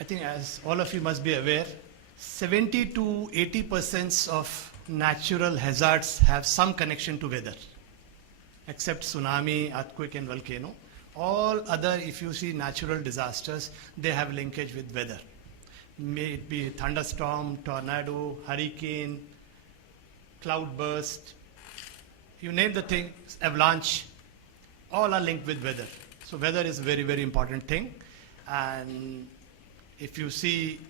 I think as all of you must be aware, 70 to 80% of natural hazards have some connection to weather, except tsunami, earthquake and volcano. All other, if you see natural disasters, they have linkage with weather. May it be thunderstorm, tornado, hurricane, cloudburst, you name the thing, avalanche, all are linked with weather. So weather is a very, very important thing. And if you see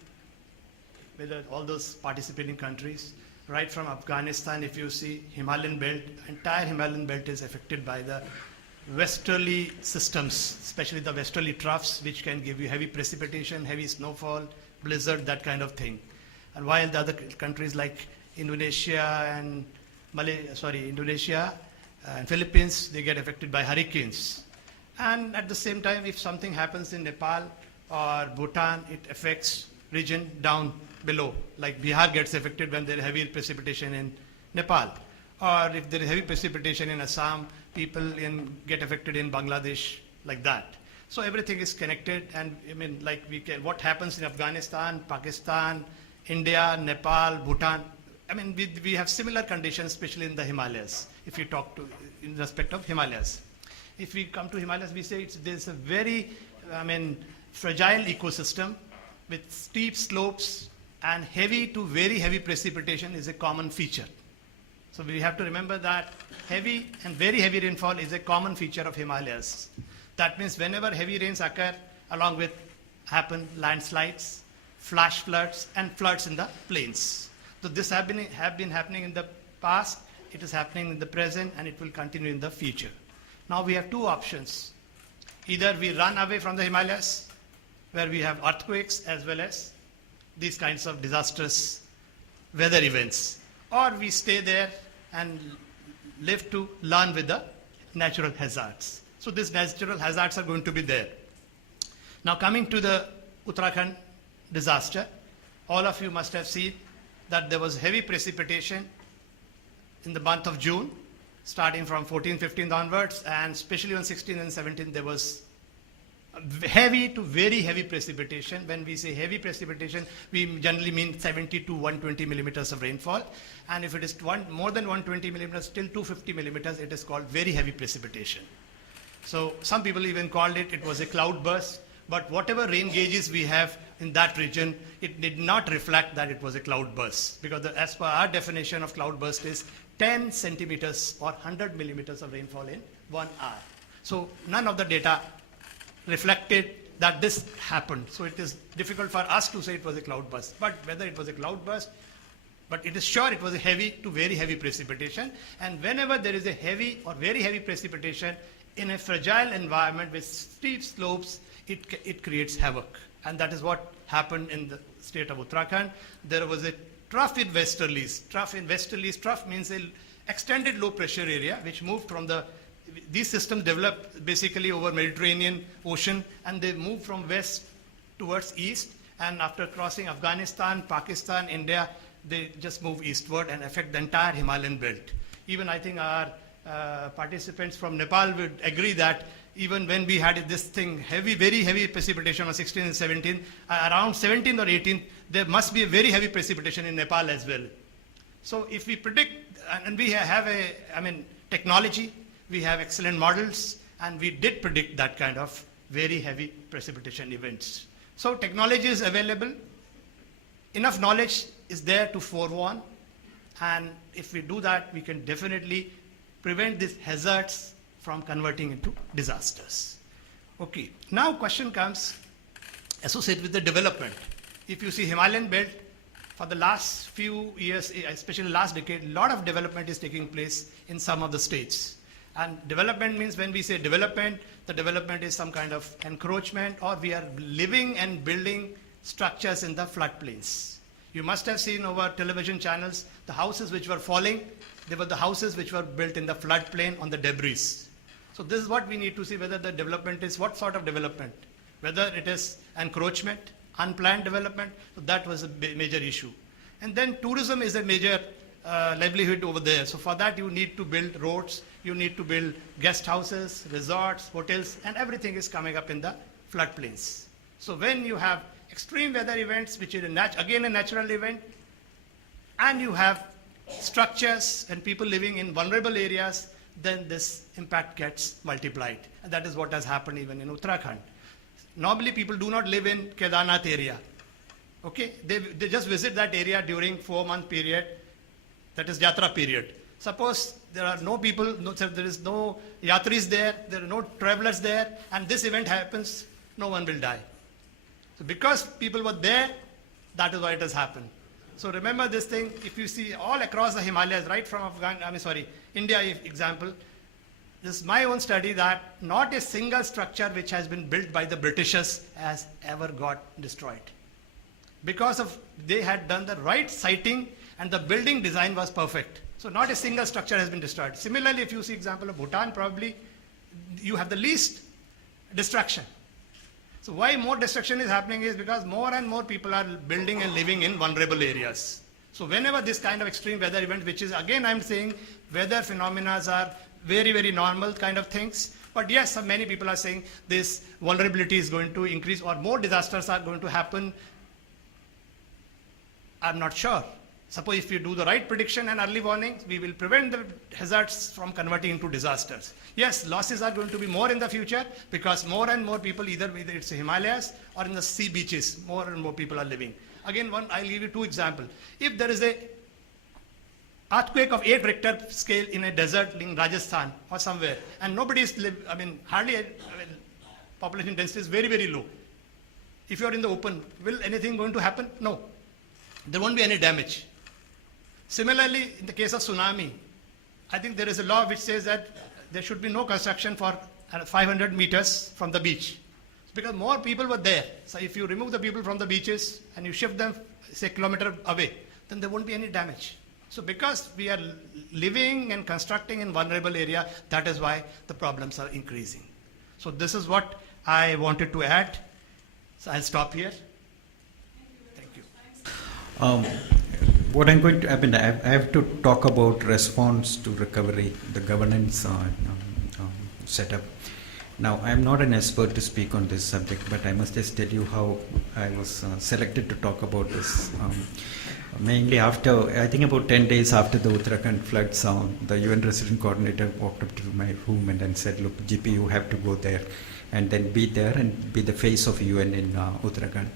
whether all those participating countries, right from Afghanistan, if you see Himalayan belt, entire Himalayan belt is affected by the westerly systems, especially the westerly troughs, which can give you heavy precipitation, heavy snowfall, blizzard, that kind of thing. And while the other countries like Indonesia and Indonesia and Philippines, they get affected by hurricanes. And at the same time, if something happens in Nepal or Bhutan, it affects region down below. Like Bihar gets affected when there is heavy precipitation in Nepal. Or if there is heavy precipitation in Assam, people get affected in Bangladesh, like that. So everything is connected, and I mean, like what happens in Afghanistan, Pakistan, India, Nepal, Bhutan, I mean, we have similar conditions, especially in the Himalayas, if you talk to, in respect of Himalayas. If we come to Himalayas, we say there's a very, fragile ecosystem with steep slopes, and heavy to very heavy precipitation is a common feature. So we have to remember that heavy and very heavy rainfall is a common feature of Himalayas. That means whenever heavy rains occur, along with happen landslides, flash floods, and floods in the plains. So this have been happening in the past, it is happening in the present, and it will continue in the future. Now we have two options. Either we run away from the Himalayas, where we have earthquakes as well as these kinds of disastrous weather events, or we stay there and live to learn with the natural hazards. So these natural hazards are going to be there. Now coming to the Uttarakhand disaster, all of you must have seen that there was heavy precipitation in the month of June, starting from 14, 15 onwards, and especially on 16 and 17 there was heavy to very heavy precipitation. When we say heavy precipitation, we generally mean 70 to 120 millimeters of rainfall. And if it is more than 120 millimeters, till 250 millimeters, it is called very heavy precipitation. So some people even called it was a cloud burst. But whatever rain gauges we have in that region, it did not reflect that it was a cloud burst. Because as per our definition of cloud burst is 10 centimeters or 100 millimeters of rainfall in 1 hour. So none of the data reflected that this happened. So it is difficult for us to say it was a cloud burst. But whether it was a cloud burst, but it is sure it was a heavy to very heavy precipitation. And whenever there is a heavy or very heavy precipitation in a fragile environment with steep slopes, it creates havoc. And that is what happened in the state of Uttarakhand. There was a trough in westerlies. Trough means an extended low pressure area which moved from these systems developed basically over Mediterranean Ocean, and they moved from west towards east, and after crossing Afghanistan, Pakistan, India, they just move eastward and affect the entire Himalayan belt. Even I think our participants from Nepal would agree that even when we had this thing, very heavy precipitation on 16 and 17, around 17 or 18, there must be a very heavy precipitation in Nepal as well. So if we predict, and we have technology, we have excellent models, and we did predict that kind of very heavy precipitation events. So technology is available, enough knowledge is there to forewarn, and if we do that, we can definitely prevent these hazards from converting into disasters. Okay, now question comes associated with the development. If you see Himalayan belt, for the last few years, especially last decade, a lot of development is taking place in some of the states. And development means, when we say development, the development is some kind of encroachment, or we are living and building structures in the floodplains. You must have seen over television channels, the houses which were falling, they were the houses which were built in the floodplain on the debris. So this is what we need to see, whether the development is what sort of development, whether it is encroachment, unplanned development. So that was a major issue. And then tourism is a major livelihood over there. So for that, you need to build roads, you need to build guest houses, resorts, hotels, and everything is coming up in the floodplains. So when you have extreme weather events, which is again a natural event, and you have structures and people living in vulnerable areas, then this impact gets multiplied. And that is what has happened even in Uttarakhand. Normally people do not live in Kedarnath area. Okay, they just visit that area during 4-month period, that is Yatra period. Suppose there are no people, there is no yatris there are no travelers there, and this event happens, no one will die. So because people were there, that is why it has happened. So remember this thing, if you see all across the Himalayas, right from India example, this is my own study that not a single structure which has been built by the Britishers has ever got destroyed. Because of they had done the right siting and the building design was perfect. So not a single structure has been destroyed. Similarly, if you see example of Bhutan, probably you have the least destruction. So why more destruction is happening is because more and more people are building and living in vulnerable areas. So whenever this kind of extreme weather event, which is again I'm saying weather phenomena are very, very normal kind of things. But yes, many people are saying this vulnerability is going to increase or more disasters are going to happen. I'm not sure. Suppose if you do the right prediction and early warnings, we will prevent the hazards from converting into disasters. Yes, losses are going to be more in the future because more and more people, either it's the Himalayas or in the sea beaches, more and more people are living. Again, I'll give you 2 examples. If there is a earthquake of 8 Richter scale in a desert in Rajasthan or somewhere, and nobody is population density is very, very low. If you are in the open, will anything going to happen? No. There won't be any damage. Similarly, in the case of tsunami, I think there is a law which says that there should be no construction for 500 meters from the beach. Because more people were there. So if you remove the people from the beaches and you shift them, say, a kilometer away, then there won't be any damage. So because we are living and constructing in vulnerable area, that is why the problems are increasing. So this is what I wanted to add. So I'll stop here. Thank you. What I'm going to, I have to talk about response to recovery, the governance setup. Now, I'm not an expert to speak on this subject, but I must just tell you how I was selected to talk about this. Mainly after, I think about 10 days after the Uttarakhand floods, the UN resident coordinator walked up to my room and then said, look, GP, you have to go there and then be there and be the face of UN in Uttarakhand.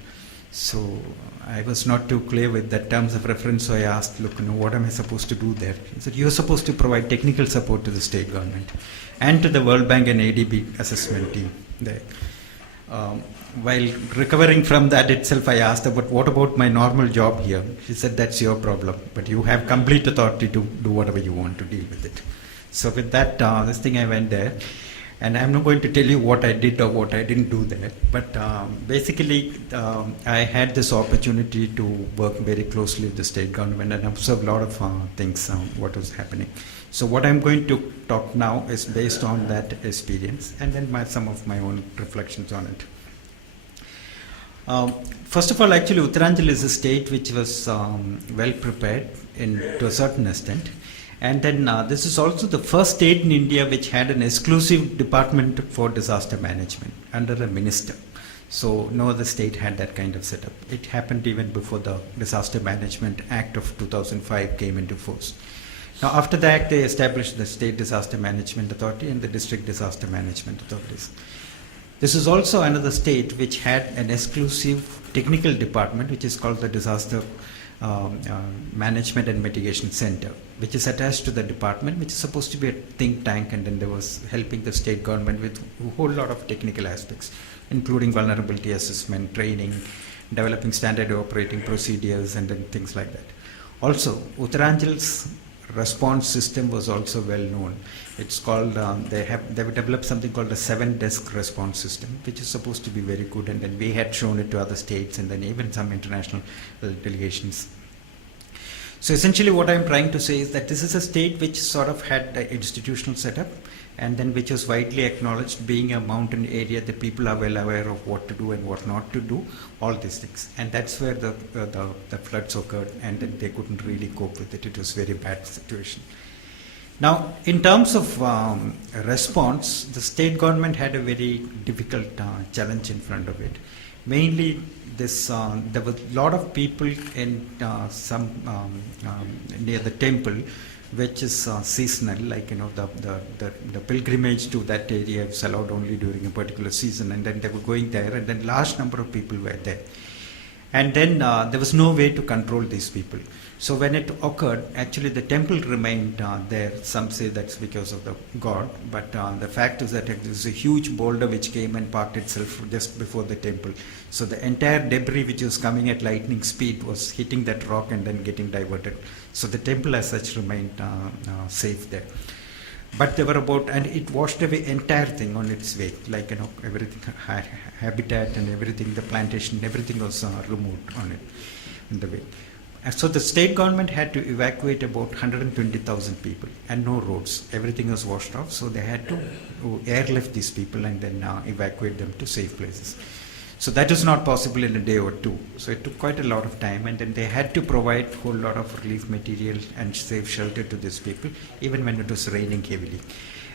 So I was not too clear with that terms of reference, so I asked, look, what am I supposed to do there? He said, you're supposed to provide technical support to the state government and to the World Bank and ADB assessment team there. While recovering from that itself, I asked her, but what about my normal job here? She said, that's your problem, but you have complete authority to do whatever you want to deal with it. So with that, this thing I went there. And I'm not going to tell you what I did or what I didn't do there, but basically I had this opportunity to work very closely with the state government and observe a lot of things, what was happening. So what I'm going to talk now is based on that experience and then some of my own reflections on it. First of all, actually Uttaranchal is a state which was well prepared to a certain extent. And then this is also the first state in India which had an exclusive department for disaster management under a minister. So no other state had that kind of setup. It happened even before the Disaster Management Act of 2005 came into force. Now after the act, they established the State Disaster Management Authority and the District Disaster Management Authorities. This is also another state which had an exclusive technical department which is called the Disaster Management and Mitigation Center, which is attached to the department, which is supposed to be a think tank, and then there was helping the state government with a whole lot of technical aspects, including vulnerability assessment, training, developing standard operating procedures, and then things like that. Also, Uttaranchal's response system was also well known. It's called, they've developed something called a 7-desk response system, which is supposed to be very good, and then we had shown it to other states and then even some international delegations. So essentially what I'm trying to say is that this is a state which sort of had the institutional setup and then which was widely acknowledged, being a mountain area, the people are well aware of what to do and what not to do, all these things. And that's where the floods occurred, and then they couldn't really cope with it. It was a very bad situation. Now, in terms of response, the state government had a very difficult challenge in front of it. mainly this there were a lot of people in some near the temple, which is seasonal, like the pilgrimage to that area was allowed only during a particular season, and then they were going there, and then large number of people were there. And then there was no way to control these people. So when it occurred, actually the temple remained there. Some say that's because of the god, but the fact is that it was a huge boulder which came and parked itself just before the temple. So the entire debris which was coming at lightning speed was hitting that rock and then getting diverted. So the temple as such remained safe there. But there were about, and it washed away entire thing on its way, like everything, habitat and everything, the plantation, everything was removed on it in the way. And so the state government had to evacuate about 120,000 people and no roads. Everything was washed off, so they had to airlift these people and then evacuate them to safe places. So that was not possible in a day or two. So it took quite a lot of time, and then they had to provide a whole lot of relief material and safe shelter to these people, even when it was raining heavily.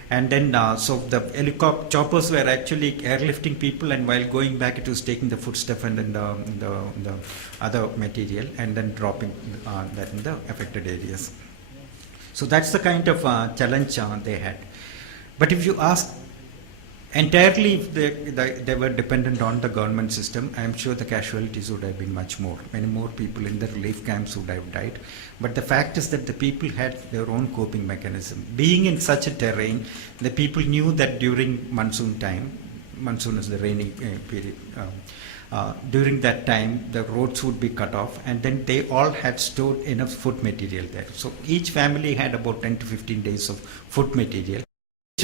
And then, so the helicopter choppers were actually airlifting people, and while going back, it was taking the foodstuff and then the other material, and then dropping that in the affected areas. So that's the kind of challenge they had. But if you ask, entirely if they were dependent on the government system, I am sure the casualties would have been much more. Many more people in the relief camps would have died. But the fact is that the people had their own coping mechanism. Being in such a terrain, the people knew that during monsoon time, monsoon is the rainy period, during that time the roads would be cut off, and then they all had stored enough food material there. So each family had about 10 to 15 days of food material.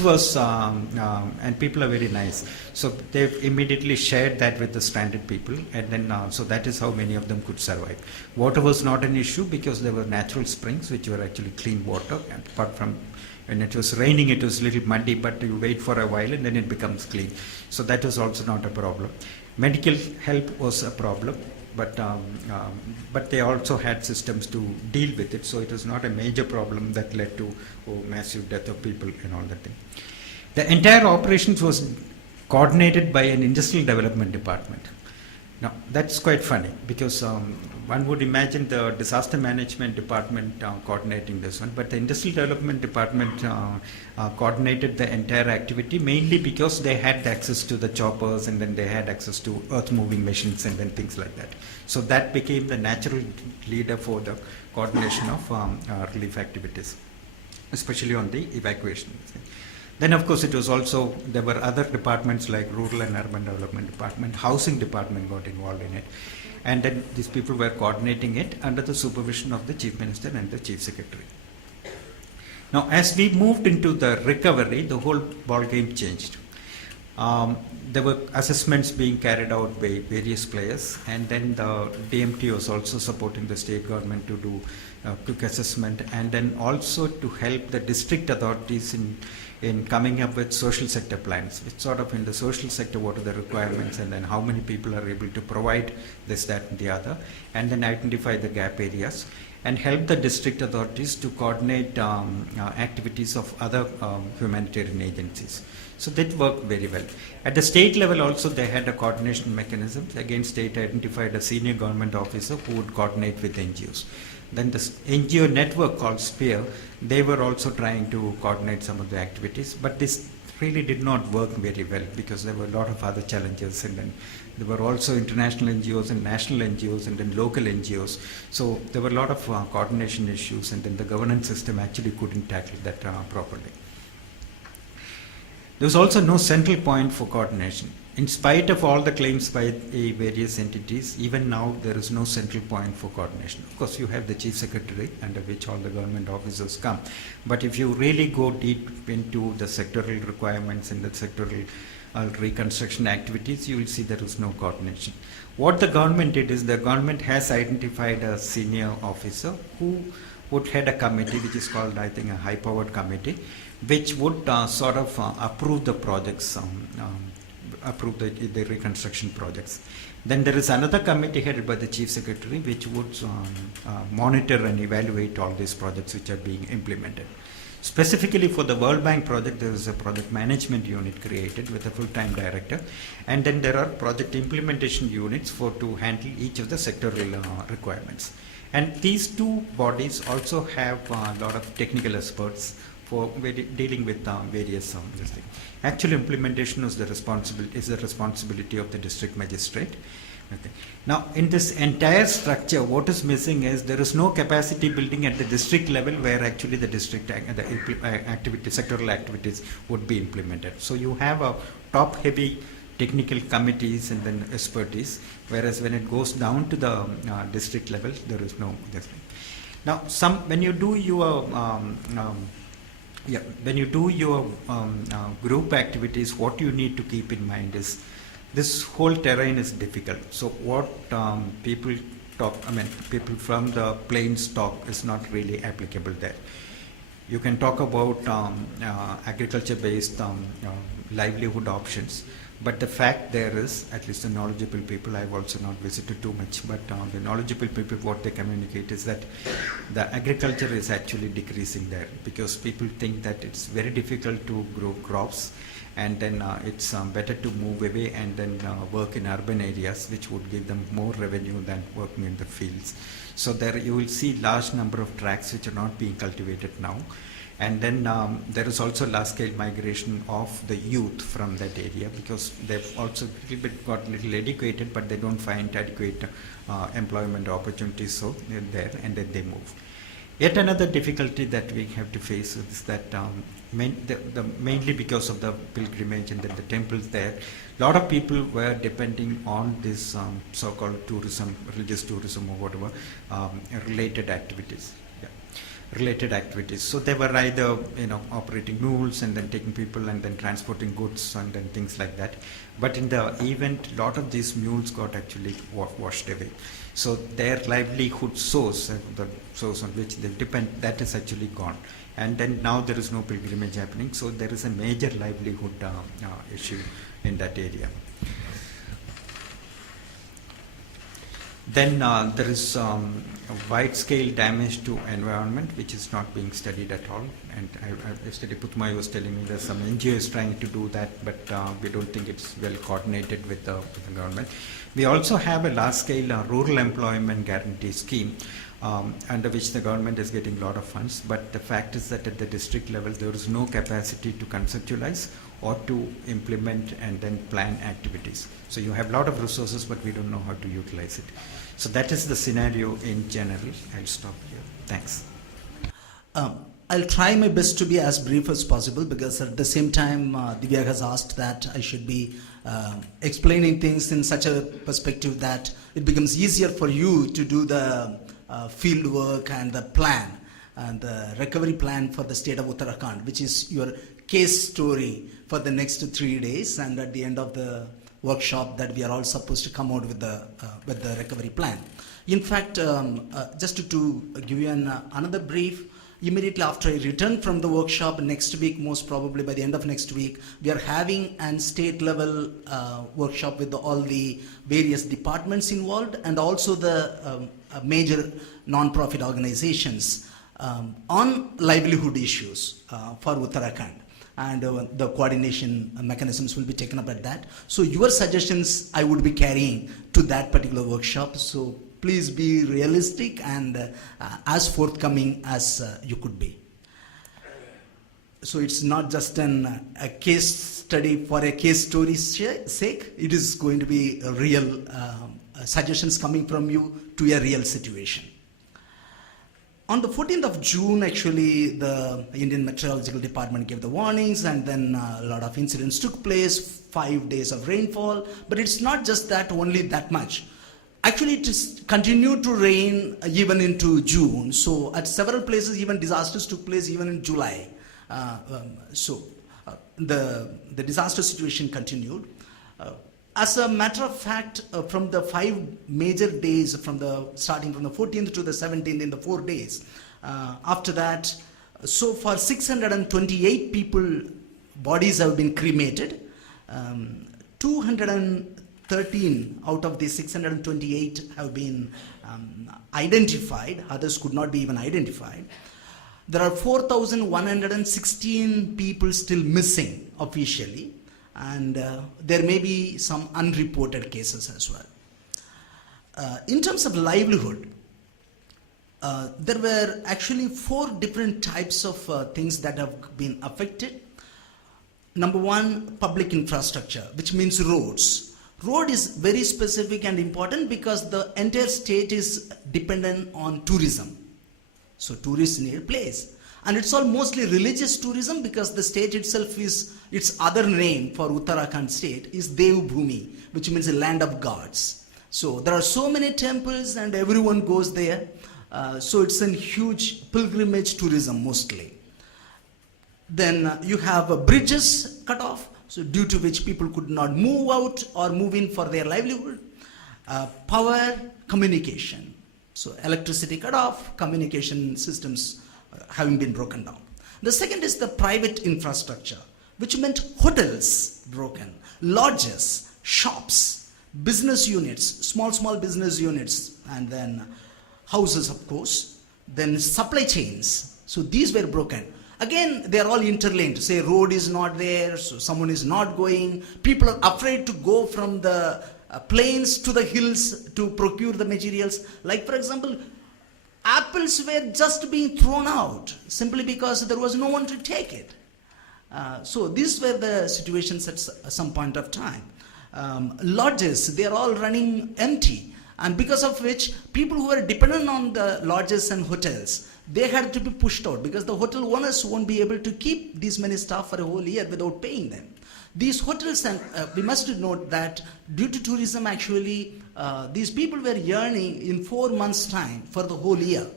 Was and people are very nice, so they immediately shared that with the stranded people, and then so that is how many of them could survive. Water was not an issue because there were natural springs which were actually clean water, and apart from when it was raining it was a little muddy, but you wait for a while and then it becomes clean, so that was also not a problem. Medical help was a problem, but they also had systems to deal with it, so it was not a major problem that led to massive death of people and all that thing. The entire operations was coordinated by an industrial development department. Now that's quite funny because one would imagine the disaster management department coordinating this one, but the industrial development department coordinated the entire activity, mainly because they had access to the choppers, and then they had access to earth moving machines and then things like that. So that became the natural leader for the coordination of relief activities, especially on the evacuation. Then of course it was also, there were other departments like rural and urban development department, housing department got involved in it, and then these people were coordinating it under the supervision of the chief minister and the chief secretary. Now as we moved into the recovery, the whole ball game changed. There were assessments being carried out by various players, and then the DMT was also supporting the state government to do quick assessment, and then also to help the district authorities in coming up with social sector plans, which sort of in the social sector what are the requirements, and then how many people are able to provide this, that and the other, and then identify the gap areas and help the district authorities to coordinate activities of other humanitarian agencies. So that worked very well. At the state level also they had a coordination mechanism. Again, state identified a senior government officer who would coordinate with NGOs. Then the NGO network called SPEAR, they were also trying to coordinate some of the activities, but this really did not work very well because there were a lot of other challenges, and then there were also international NGOs and national NGOs and then local NGOs. So there were a lot of coordination issues, and then the governance system actually couldn't tackle that properly. There was also no central point for coordination. In spite of all the claims by various entities, even now there is no central point for coordination. Of course, you have the chief secretary under which all the government officers come. But if you really go deep into the sectoral requirements and the sectoral reconstruction activities, you will see there is no coordination. What the government did is the government has identified a senior officer who would head a committee which is called, I think, a high-powered committee, which would sort of approve the projects, approve the reconstruction projects. Then there is another committee headed by the chief secretary which would monitor and evaluate all these projects which are being implemented. Specifically for the World Bank project, there is a project management unit created with a full-time director, and then there are project implementation units to handle each of the sectoral requirements. And these two bodies also have a lot of technical experts for dealing with various this thing. Actual implementation is the responsibility of the district magistrate. Okay. Now, in this entire structure, what is missing is there is no capacity building at the district level where actually the district sectoral activities would be implemented. So you have a top-heavy technical committees and then expertise, whereas when it goes down to the district level, there is no this. Now, when you do your group activities, what you need to keep in mind is this whole terrain is difficult. So what people from the plains talk is not really applicable there. You can talk about agriculture-based livelihood options, but the fact there is, at least the knowledgeable people, I've also not visited too much, but the knowledgeable people, what they communicate is that the agriculture is actually decreasing there because people think that it's very difficult to grow crops, and then it's better to move away and then work in urban areas, which would give them more revenue than working in the fields. So there you will see large number of tracts which are not being cultivated now. And then there is also large-scale migration of the youth from that area because they've also got a little educated, but they don't find adequate employment opportunities, so they're there and then they move. Yet another difficulty that we have to face is that mainly because of the pilgrimage and then the temples there, a lot of people were depending on this so-called tourism, religious tourism or whatever, related activities. So they were either operating mules and then taking people and then transporting goods and then things like that. But in the event, a lot of these mules got actually washed away. So their livelihood source, the source on which they depend, that is actually gone. And then now there is no pilgrimage happening. So there is a major livelihood issue in that area. Then there is a wide-scale damage to environment, which is not being studied at all. And yesterday Puthmai was telling me that some NGOs trying to do that, but we don't think it's well coordinated with the government. We also have a large-scale rural employment guarantee scheme, under which the government is getting a lot of funds. But the fact is that at the district level, there is no capacity to conceptualize or to implement and then plan activities. So you have a lot of resources, but we don't know how to utilize it. So that is the scenario in general. I'll stop here. Thanks. I'll try my best to be as brief as possible because at the same time, Divya has asked that I should be explaining things in such a perspective that it becomes easier for you to do the field work and the plan and the recovery plan for the state of Uttarakhand, which is your case story for the next 3 days, and at the end of the workshop that we are all supposed to come out with the recovery plan. In fact, just to give you another brief, immediately after I return from the workshop next week, most probably by the end of next week, we are having an state level workshop with all the various departments involved and also the major non-profit organizations on livelihood issues for Uttarakhand. And the coordination mechanisms will be taken up at that. So your suggestions I would be carrying to that particular workshop. So please be realistic and as forthcoming as you could be. So it's not just a case study for a case story's sake. It is going to be a real suggestions coming from you to a real situation. On the 14th of June, actually, the Indian Meteorological Department gave the warnings, and then a lot of incidents took place, 5 days of rainfall. But it's not just that, only that much. Actually, it is continued to rain even into June. So at several places, even disasters took place even in July. The disaster situation continued. As a matter of fact, from the 5 major days, starting from the 14th to the 17th in the 4 days, after that, so far 628 people, bodies have been cremated. 213 out of the 628 have been identified. Others could not be even identified. There are 4,116 people still missing officially, and there may be some unreported cases as well. In terms of livelihood, there were actually 4 different types of things that have been affected. Number one, public infrastructure, which means roads. Road is very specific and important because the entire state is dependent on tourism. So tourists need a place. And it's all mostly religious tourism because the state itself is, its other name for Uttarakhand state is Devbhumi, which means the land of gods. So there are so many temples and everyone goes there. So it's a huge pilgrimage tourism mostly. Then you have bridges cut off, so due to which people could not move out or move in for their livelihood. Power, communication. So electricity cut off, communication systems having been broken down. The second is the private infrastructure, which meant hotels broken, lodges, shops, business units, small business units, and then houses, of course, then supply chains. So these were broken. Again, they are all interlinked. Say road is not there, so someone is not going. People are afraid to go from the plains to the hills to procure the materials. Like, for example, apples were just being thrown out simply because there was no one to take it. So these were the situations at some point of time. Lodges, they are all running empty. And because of which, people who were dependent on the lodges and hotels, they had to be pushed out because the hotel owners won't be able to keep these many staff for a whole year without paying them. These hotels, and we must note that due to tourism, actually, these people were yearning in 4 months' time for the whole year,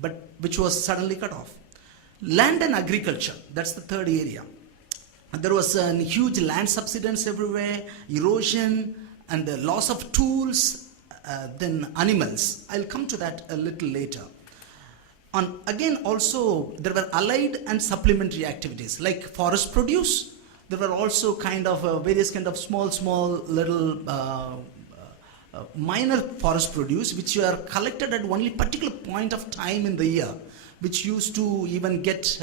but which was suddenly cut off. Land and agriculture, that's the third area. There was a huge land subsidence everywhere, erosion, and the loss of tools, then animals. I'll come to that a little later. Again, also, there were allied and supplementary activities like forest produce. There were also kind of various kind of small little minor forest produce which were collected at only particular point of time in the year, which used to even get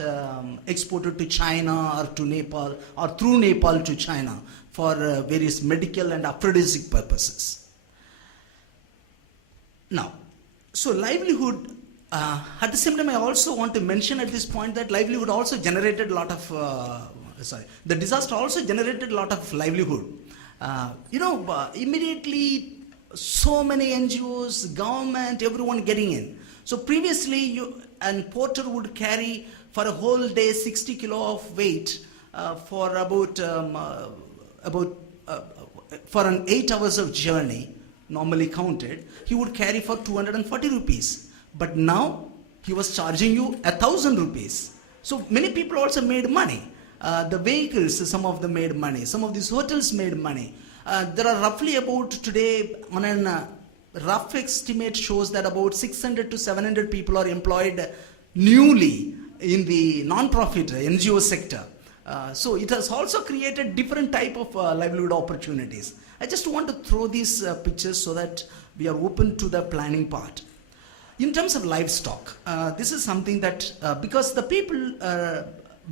exported to China or to Nepal or through Nepal to China for various medical and aphrodisiac purposes. Now, so livelihood, at the same time I also want to mention at this point that livelihood also generated a lot of, the disaster also generated a lot of livelihood. Immediately so many NGOs, government, everyone getting in. So previously a porter would carry for a whole day 60 kilo of weight for about for an 8 hours of journey, normally counted, he would carry for 240 rupees. But now he was charging you 1,000 rupees. So many people also made money. The vehicles, some of them made money. Some of these hotels made money. There are roughly about today, on a rough estimate shows that about 600 to 700 people are employed newly in the non-profit NGO sector. So it has also created different type of livelihood opportunities. I just want to throw these pictures so that we are open to the planning part. In terms of livestock, this is something that because the people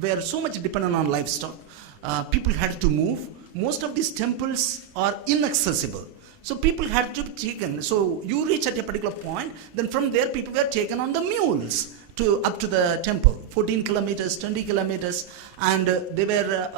were so much dependent on livestock, people had to move. Most of these temples are inaccessible. So people had to be taken. So you reach at a particular point, then from there people were taken on the mules up to the temple, 14 kilometers, 20 kilometers, and they were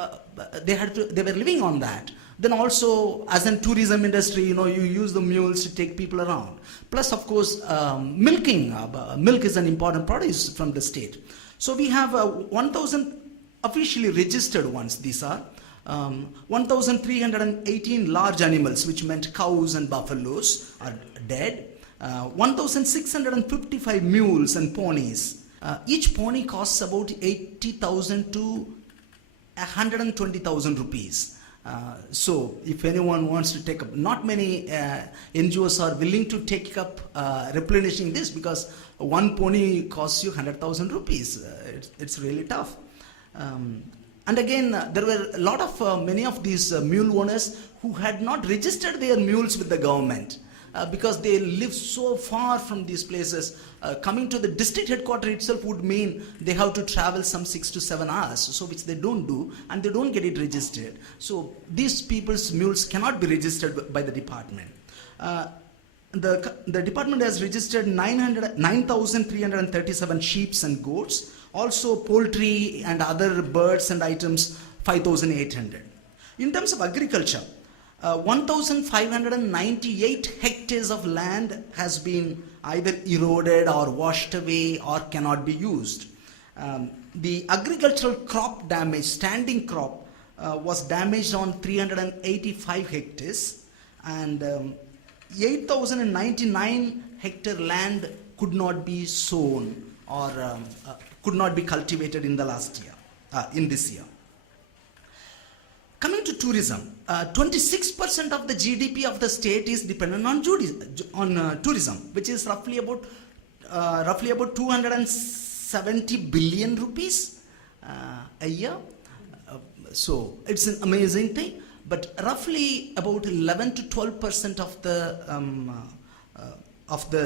living on that. Then also, as in tourism industry, you use the mules to take people around. Plus, of course, milking. Milk is an important produce from the state. So we have 1,000 officially registered ones. These are 1,318 large animals, which meant cows and buffaloes, are dead. 1,655 mules and ponies. Each pony costs about 80,000 to 120,000 rupees. So if anyone wants to take up, not many NGOs are willing to take up replenishing this, because one pony costs you 100,000 rupees. It's really tough. And again, there were a lot of many of these mule owners who had not registered their mules with the government. because they live so far from these places. Coming to the district headquarters itself would mean they have to travel some 6 to 7 hours, so which they don't do, and they don't get it registered. So these people's mules cannot be registered by the department. The department has registered 9,337 sheep and goats, also poultry and other birds and items 5,800. In terms of agriculture, 1,598 hectares of land has been either eroded or washed away or cannot be used. The agricultural crop damage, standing crop, was damaged on 385 hectares, and 8,099 hectare land could not be sown or could not be cultivated in the last year, in this year. Coming to tourism, 26% of the GDP of the state is dependent on tourism, which is roughly about 270 billion rupees a year. So it's an amazing thing. But roughly about 11 to 12% of the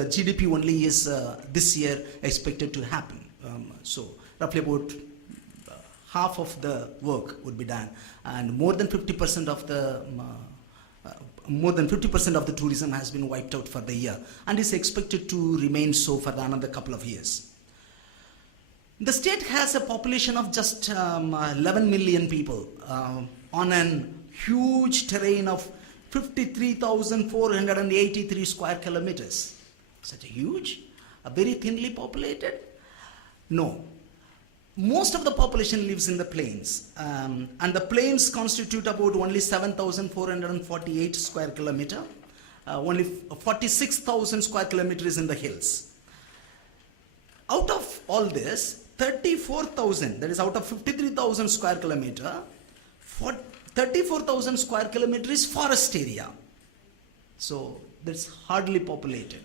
GDP only is this year expected to happen. So roughly about half of the work would be done, and more than 50% of the tourism has been wiped out for the year, and is expected to remain so for another couple of years. The state has a population of just 11 million people on an huge terrain of 53,483 square kilometers. Such a huge, very thinly populated? No. Most of the population lives in the plains, and the plains constitute about only 7,448 square kilometer. Only 46,000 square kilometers in the hills. Out of all this, 34,000, that is out of 53,000 square kilometer, 34,000 square kilometer is forest area. So that's hardly populated.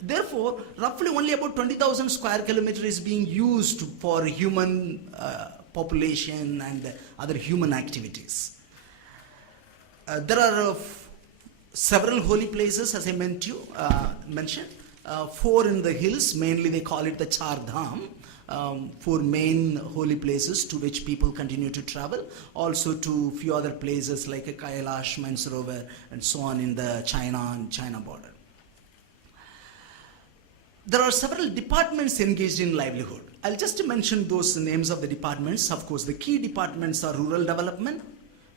Therefore, roughly only about 20,000 square kilometer is being used for human population and other human activities. There are several holy places, as I mentioned. 4 in the hills, mainly they call it the Char Dham. 4 main holy places to which people continue to travel, also to few other places like Kailash, Mansarovar, and so on in the China border. There are several departments engaged in livelihood. I'll just mention those names of the departments. Of course, the key departments are rural development,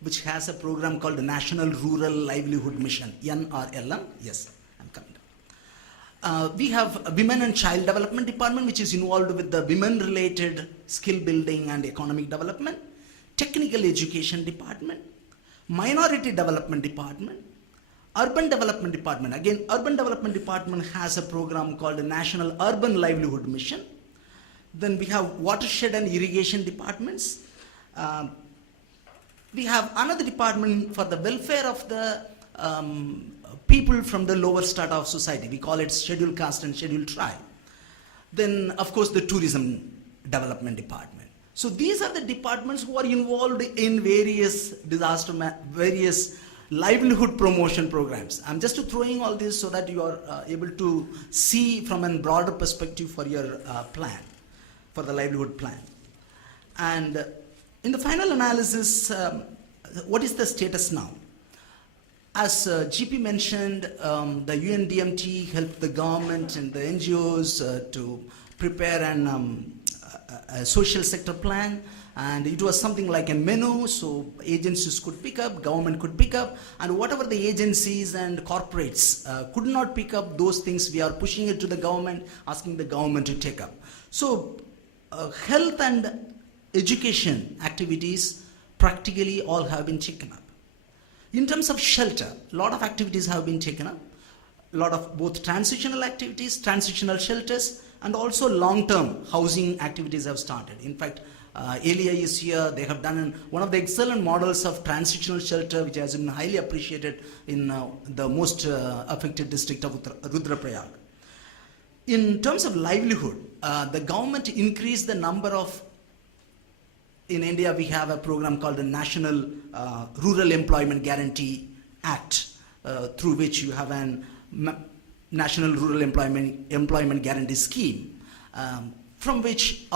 which has a program called the National Rural Livelihood Mission, NRLM. Yes, I'm coming down. We have Women and Child Development Department, which is involved with the women-related skill building and economic development. Technical Education Department, Minority Development Department, Urban Development Department. Again, Urban Development Department has a program called the National Urban Livelihood Mission. Then we have Watershed and Irrigation Departments. We have another department for the welfare of the people from the lower strata of society. We call it Scheduled Caste and Scheduled Tribe. Then, of course, the Tourism Development Department. So these are the departments who are involved in various various livelihood promotion programs. I'm just throwing all this so that you are able to see from a broader perspective for your plan, for the livelihood plan. And in the final analysis, what is the status now? As GP mentioned, the UNDMT helped the government and the NGOs to prepare a social sector plan, and it was something like a menu, so agencies could pick up, government could pick up, and whatever the agencies and corporates could not pick up, those things we are pushing it to the government, asking the government to take up. So health and education activities practically all have been taken up. In terms of shelter, a lot of activities have been taken up, a lot of both transitional activities, transitional shelters, and also long-term housing activities have started. In fact, ALI is here. They have done one of the excellent models of transitional shelter, which has been highly appreciated in the most affected district of Rudraprayag. In terms of livelihood, the government increased the number of, in India we have a program called the National Rural Employment Guarantee Act, through which you have an National Rural Employment Guarantee Scheme, from which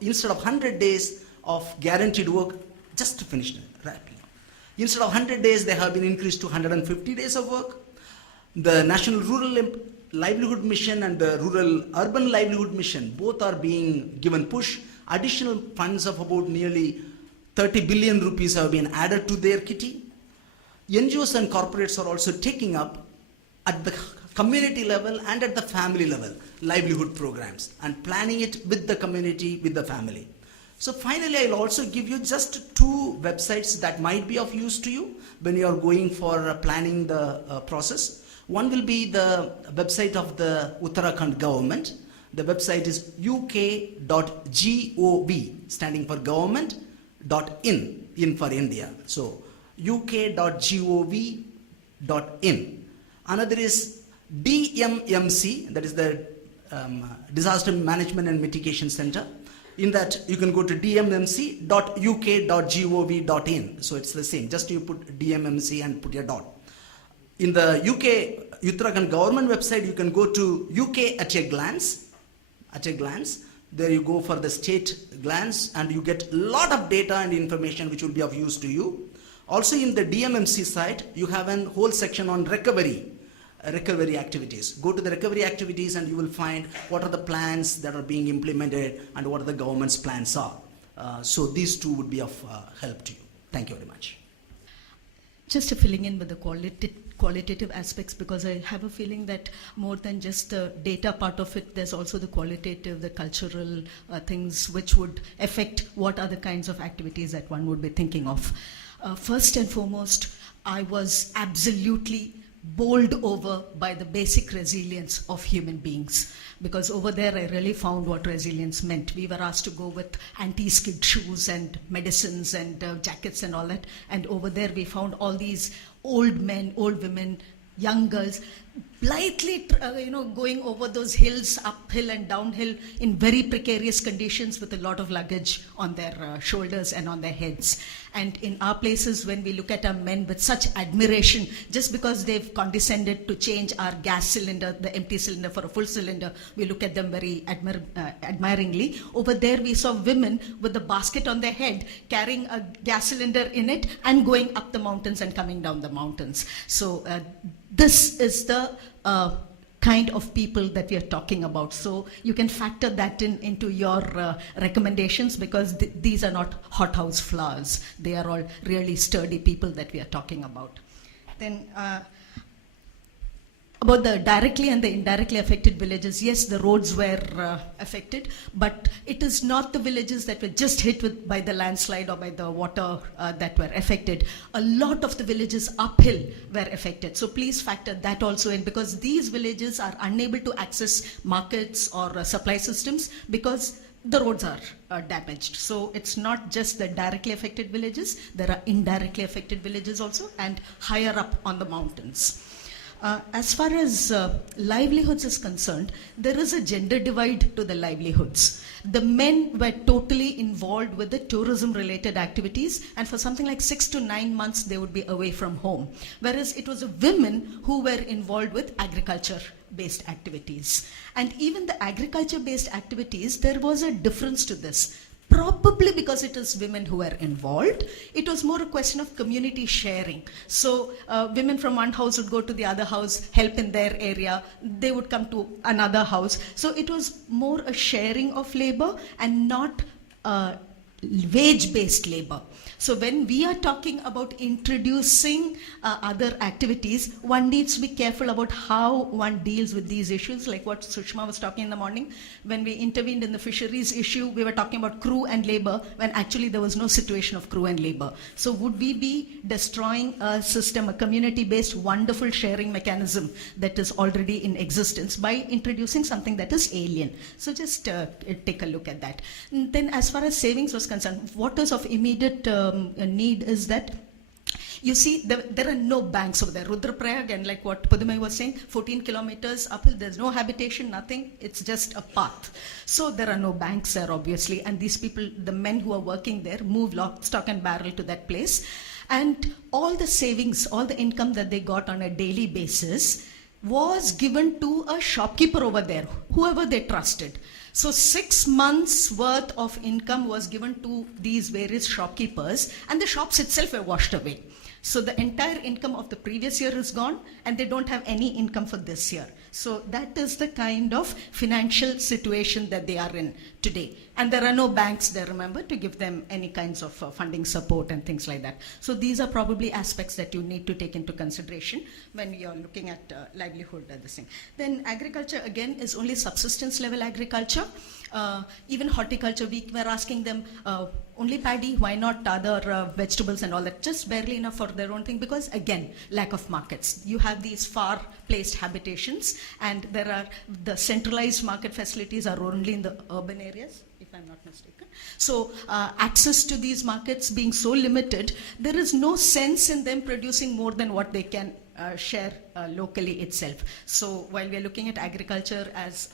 instead of 100 days of guaranteed work, just to finish it rapidly. Instead of 100 days, they have been increased to 150 days of work. The National Rural Livelihood Mission and the Rural Urban Livelihood Mission, both are being given push. Additional funds of about nearly 30 billion rupees have been added to their kitty. NGOs and corporates are also taking up at the community level and at the family level livelihood programs and planning it with the community, with the family. So finally, I'll also give you just 2 websites that might be of use to you when you are going for planning the process. One will be the website of the Uttarakhand government. The website is uk.gov, standing for government.in, in for India. So uk.gov.in. Another is DMMC, that is the Disaster Management and Mitigation Center. In that, you can go to dmmc.uk.gov.in. So it's the same. Just you put DMMC and put your dot. In the UK Uttarakhand government website, you can go to UK at a glance. At a glance, there you go for the state glance, and you get a lot of data and information which will be of use to you. Also, in the DMMC site, you have a whole section on recovery activities. Go to the recovery activities and you will find what are the plans that are being implemented and what are the government's plans are. So these 2 would be of help to you. Thank you very much. Just filling in with the qualitative aspects, because I have a feeling that more than just the data part of it, there's also the qualitative, the cultural things which would affect what are the kinds of activities that one would be thinking of. First and foremost, I was absolutely bowled over by the basic resilience of human beings, because over there I really found what resilience meant. We were asked to go with anti-skid shoes and medicines and jackets and all that, and over there we found all these old men, old women, young girls blithely going over those hills, uphill and downhill, in very precarious conditions with a lot of luggage on their shoulders and on their heads. And in our places, when we look at our men with such admiration, just because they've condescended to change our gas cylinder, the empty cylinder, for a full cylinder, we look at them very admiringly. Over there, we saw women with a basket on their head, carrying a gas cylinder in it and going up the mountains and coming down the mountains. So this is the kind of people that we are talking about. So you can factor that into your recommendations, because these are not hothouse flowers. They are all really sturdy people that we are talking about. Then about the directly and the indirectly affected villages, yes, the roads were affected, but it is not the villages that were just hit by the landslide or by the water that were affected. A lot of the villages uphill were affected. So please factor that also in, because these villages are unable to access markets or supply systems because the roads are damaged. So it's not just the directly affected villages, there are indirectly affected villages also, and higher up on the mountains. As far as livelihoods is concerned, there is a gender divide to the livelihoods. The men were totally involved with the tourism-related activities, and for something like 6 to 9 months, they would be away from home. Whereas it was the women who were involved with agriculture-based activities. And even the agriculture-based activities, there was a difference to this. Probably because it is women who were involved, it was more a question of community sharing. So women from one house would go to the other house, help in their area, they would come to another house. So it was more a sharing of labor and not wage-based labor. So when we are talking about introducing other activities, one needs to be careful about how one deals with these issues, like what Sushma was talking in the morning. When we intervened in the fisheries issue, we were talking about crew and labor, when actually there was no situation of crew and labor. So would we be destroying a system, a community-based wonderful sharing mechanism that is already in existence by introducing something that is alien? So just take a look at that. And then as far as savings was concerned, what is of immediate need is that, you see, there are no banks over there. Rudraprayag, and like what Pudumai was saying, 14 kilometers uphill, there's no habitation, nothing. It's just a path. So there are no banks there, obviously. And these people, the men who are working there, move lock, stock and barrel to that place. And all the savings, all the income that they got on a daily basis was given to a shopkeeper over there, whoever they trusted. So 6 months worth of income was given to these various shopkeepers, and the shops itself were washed away. So the entire income of the previous year is gone, and they don't have any income for this year. So that is the kind of financial situation that they are in today. And there are no banks there, remember, to give them any kinds of funding support and things like that. So these are probably aspects that you need to take into consideration when you're looking at livelihood and this thing. Then agriculture, again, is only subsistence level agriculture. Even horticulture, we were asking them, only paddy, why not other vegetables and all that? Just barely enough for their own thing, because again, lack of markets. You have these far placed habitations, and there are the centralized market facilities are only in the urban areas, if I'm not mistaken. So access to these markets being so limited, there is no sense in them producing more than what they can share locally itself. So while we are looking at agriculture as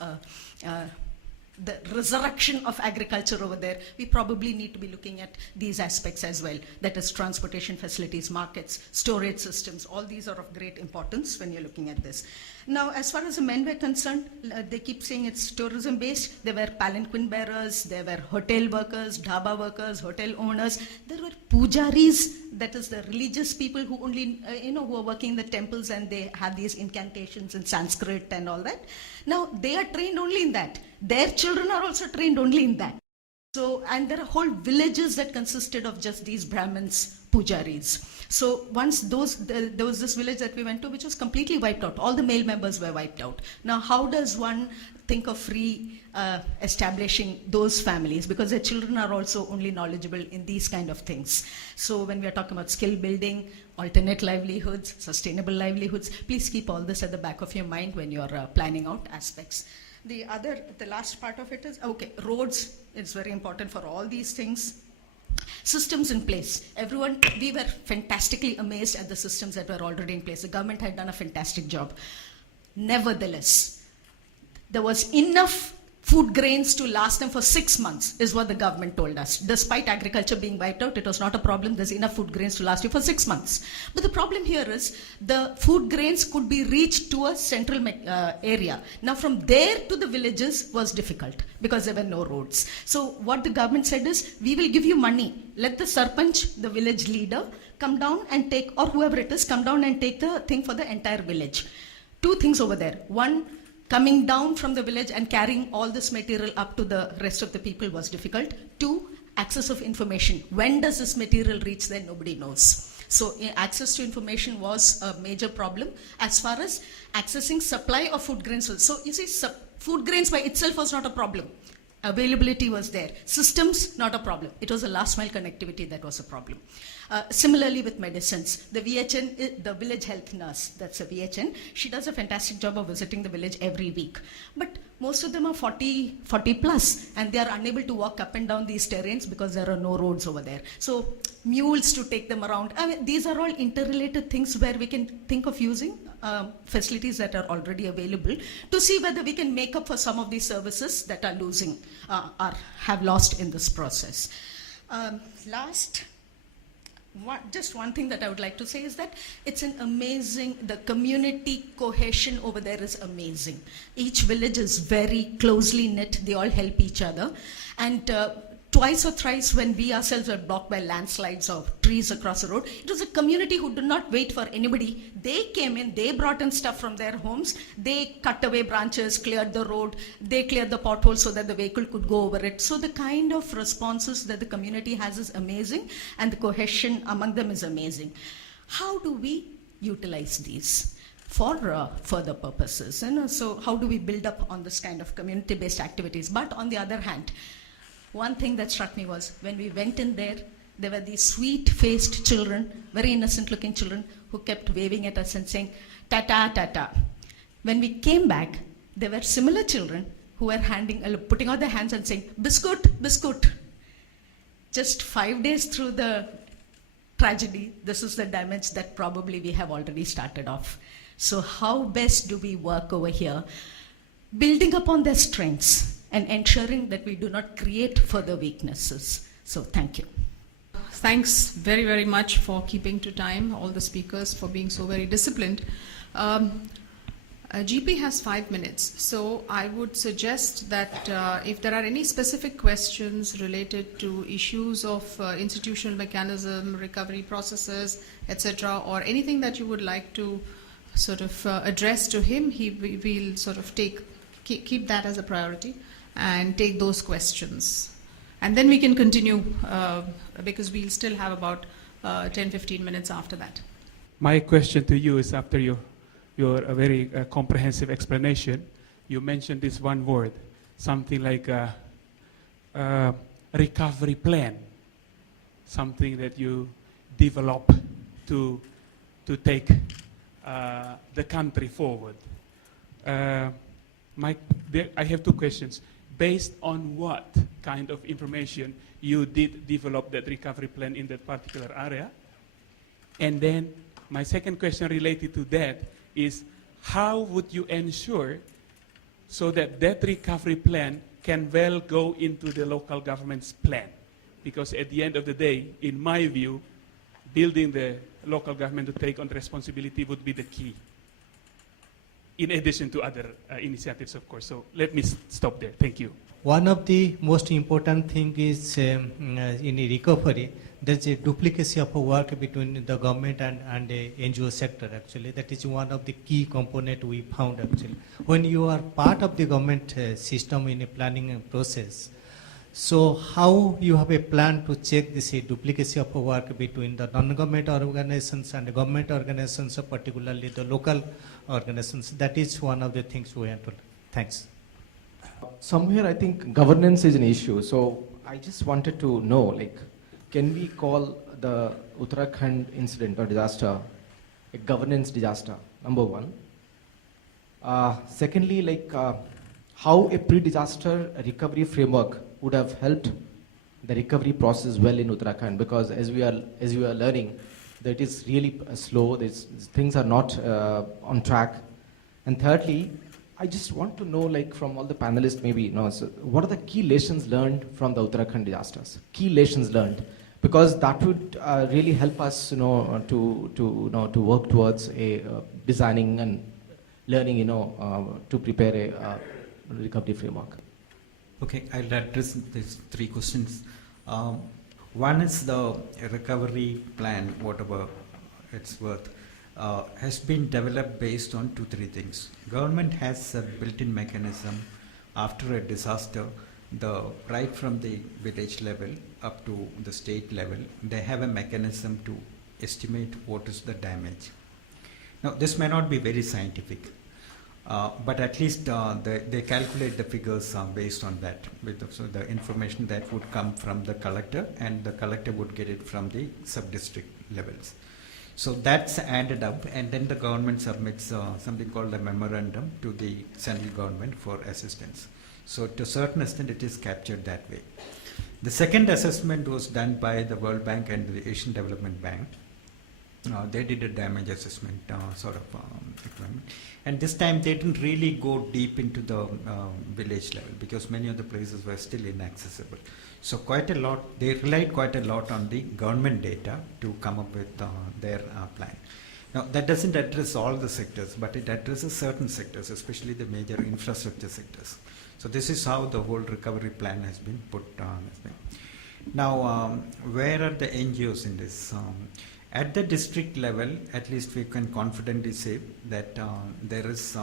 the resurrection of agriculture over there, we probably need to be looking at these aspects as well. That is transportation facilities, markets, storage systems. All these are of great importance when you're looking at this. Now, as far as the men were concerned, they keep saying it's tourism based. There were palanquin bearers, there were hotel workers, dhaba workers, hotel owners. There were pujaris, that is the religious people who only, who are working in the temples, and they have these incantations in Sanskrit and all that. Now, they are trained only in that. Their children are also trained only in that. So, and there are whole villages that consisted of just these Brahmins, pujaris. So once there was this village that we went to, which was completely wiped out. All the male members were wiped out. Now, how does one think of establishing those families? Because their children are also only knowledgeable in these kind of things. So when we are talking about skill building, alternate livelihoods, sustainable livelihoods, please keep all this at the back of your mind when you're planning out aspects. The last part of it is, okay, roads is very important for all these things. Systems in place. We were fantastically amazed at the systems that were already in place. The government had done a fantastic job. Nevertheless, there was enough food grains to last them for 6 months, is what the government told us. Despite agriculture being wiped out, it was not a problem. There's enough food grains to last you for 6 months. But the problem here is the food grains could be reached to a central area. Now from there to the villages was difficult because there were no roads. So what the government said is, we will give you money. Let the sarpanch, the village leader, come down and take, or whoever it is, come down and take the thing for the entire village. 2 things over there. One, coming down from the village and carrying all this material up to the rest of the people was difficult. 2, access of information. When does this material reach there? Nobody knows. So access to information was a major problem as far as accessing supply of food grains. So you see, food grains by itself was not a problem. Availability was there. Systems, not a problem. It was a last mile connectivity that was a problem. Similarly with medicines, the VHN, the village health nurse, that's a VHN, she does a fantastic job of visiting the village every week. But most of them are 40 plus, and they are unable to walk up and down these terrains because there are no roads over there. So mules to take them around. I mean, these are all interrelated things where we can think of using facilities that are already available to see whether we can make up for some of these services that are losing or have lost in this process. Just one thing that I would like to say is that it's an amazing, the community cohesion over there is amazing. Each village is very closely knit, they all help each other. And twice or thrice when we ourselves were blocked by landslides or trees across the road, it was a community who did not wait for anybody. They came in, they brought in stuff from their homes, they cut away branches, cleared the road, they cleared the potholes so that the vehicle could go over it. So the kind of responses that the community has is amazing, and the cohesion among them is amazing. How do we utilize these for further purposes? And so how do we build up on this kind of community-based activities? But on the other hand, one thing that struck me was when we went in there, there were these sweet-faced children, very innocent-looking children, who kept waving at us and saying, "Tata, tata." When we came back, there were similar children who were putting out their hands and saying, "Biscuit, biscuit." Just 5 days through the tragedy, this is the damage that probably we have already started off. So how best do we work over here? Building upon their strengths and ensuring that we do not create further weaknesses. So thank you. Thanks very, very much for keeping to time, all the speakers for being so very disciplined. GP has 5 minutes, so I would suggest that if there are any specific questions related to issues of institutional mechanism, recovery processes, etc., or anything that you would like to sort of address to him, we'll sort of keep that as a priority and take those questions. And then we can continue because we'll still have about 10-15 minutes after that. My question to you is after your very comprehensive explanation, you mentioned this one word, something like a recovery plan, something that you develop to take the country forward. I have 2 questions. Based on what kind of information you did develop that recovery plan in that particular area? And then my second question related to that is, how would you ensure so that that recovery plan can well go into the local government's plan? Because at the end of the day, in my view, building the local government to take on responsibility would be the key, in addition to other initiatives, of course. So let me stop there. Thank you. One of the most important thing is in recovery, there's a duplicacy of work between the government and the NGO sector actually. That is one of the key component we found actually. When you are part of the government system in a planning process, so how you have a plan to check this duplicacy of work between the non-government organizations and the government organizations, particularly the local organizations? That is one of the things we have to. Thanks. Somewhere I think governance is an issue. So I just wanted to know, like, can we call the Uttarakhand incident or disaster a governance disaster? Number one. Secondly, like, how a pre-disaster recovery framework would have helped the recovery process well in Uttarakhand, because as we are learning, that it is really slow. Things are not on track. And thirdly, I just want to know, like, from all the panelists, maybe, you know, so what are the key lessons learned from the Uttarakhand disasters? Key lessons learned, because that would really help us, you know, to work towards a designing and learning, you know, to prepare a recovery framework. Okay, I'll address these 3 questions. One is the recovery plan, whatever it's worth, has been developed based on 2-3 things. Government has a built-in mechanism after a disaster, right from the village level up to the state level, they have a mechanism to estimate what is the damage. Now, this may not be very scientific, but at least they calculate the figures based on that, so the information that would come from the collector, and the collector would get it from the sub-district levels. So that's added up, and then the government submits something called a memorandum to the central government for assistance. So to a certain extent it is captured that way. The second assessment was done by the World Bank and the Asian Development Bank. They did a damage assessment equipment. And this time they didn't really go deep into the village level, because many of the places were still inaccessible. So they relied quite a lot on the government data to come up with their plan. Now, that doesn't address all the sectors, but it addresses certain sectors, especially the major infrastructure sectors. So this is how the whole recovery plan has been put on. Now, where are the NGOs in this? At the district level, at least we can confidently say that there is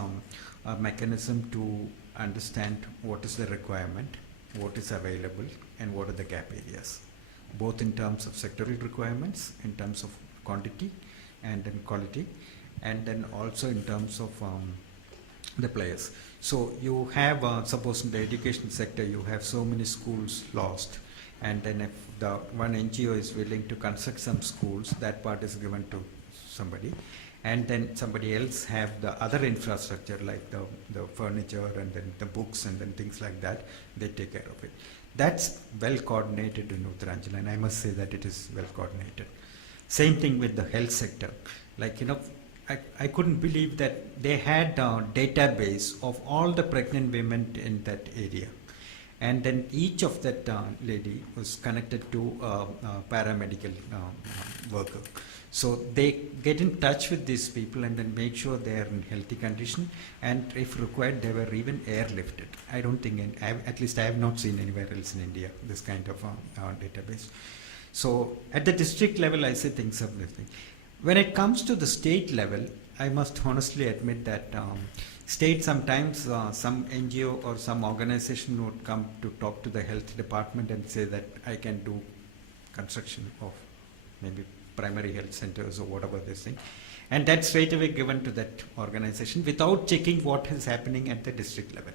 a mechanism to understand what is the requirement, what is available, and what are the gap areas, both in terms of sectoral requirements, in terms of quantity and then quality, and then also in terms of the players. So you have, suppose in the education sector, you have so many schools lost, and then if the one NGO is willing to construct some schools, that part is given to somebody, and then somebody else have the other infrastructure like the furniture and then the books and then things like that, they take care of it. That's well coordinated in Uttaranchal, and I must say that it is well coordinated. Same thing with the health sector. Like, you know, I couldn't believe that they had a database of all the pregnant women in that area. And then each of that lady was connected to a paramedical worker. So they get in touch with these people and then make sure they are in healthy condition, and if required, they were even airlifted. I don't think, at least I have not seen anywhere else in India this kind of database. So at the district level, I say things are different. When it comes to the state level, I must honestly admit that state sometimes some NGO or some organization would come to talk to the health department and say that I can do construction of maybe primary health centers or whatever this thing, and that's straight away given to that organization without checking what is happening at the district level.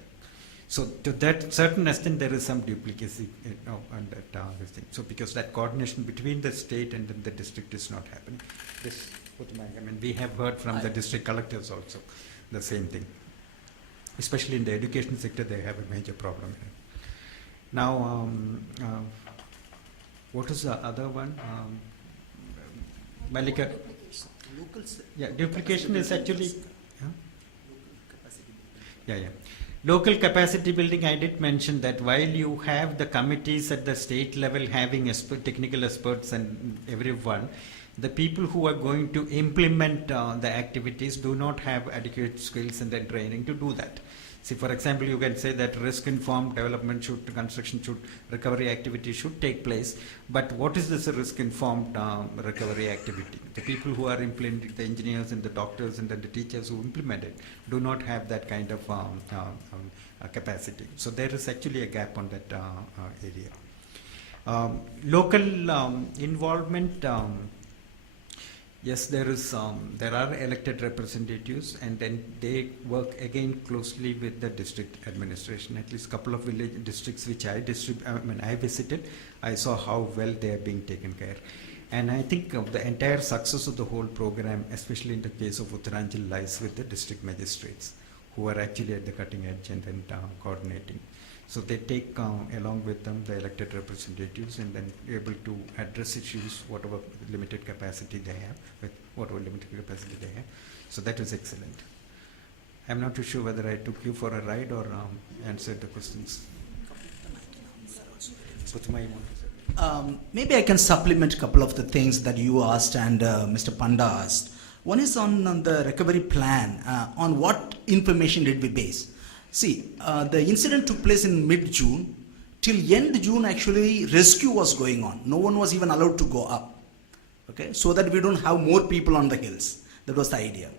So to that certain extent there is some duplicacy on that this thing. So because that coordination between the state and then the district is not happening. This, I mean, we have heard from the district collectors also the same thing. Especially in the education sector, they have a major problem here. Now, what is the other one? Malika. Yeah, duplication is actually. Yeah. Local capacity building, I did mention that while you have the committees at the state level having technical experts and everyone, the people who are going to implement the activities do not have adequate skills and training to do that. See, for example, you can say that risk-informed development recovery activity should take place, but what is this risk-informed recovery activity? The people who are implementing, the engineers and the doctors and the teachers who implement it, do not have that kind of capacity. So there is actually a gap on that area. Local involvement. Yes, there are elected representatives, and then they work again closely with the district administration. At least a couple of village districts which I visited, I saw how well they are being taken care. And I think the entire success of the whole program, especially in the case of Uttaranchal, lies with the district magistrates, who are actually at the cutting edge and then coordinating. So they take along with them the elected representatives and then able to address issues, whatever limited capacity they have, with whatever limited capacity they have. So that is excellent. I'm not too sure whether I took you for a ride or answered the questions. Maybe I can supplement a couple of the things that you asked and Mr. Panda asked. One is on the recovery plan. On what information did we base? See, the incident took place in mid-June. Till end June, actually, rescue was going on. No one was even allowed to go up. Okay, so that we don't have more people on the hills. That was the idea.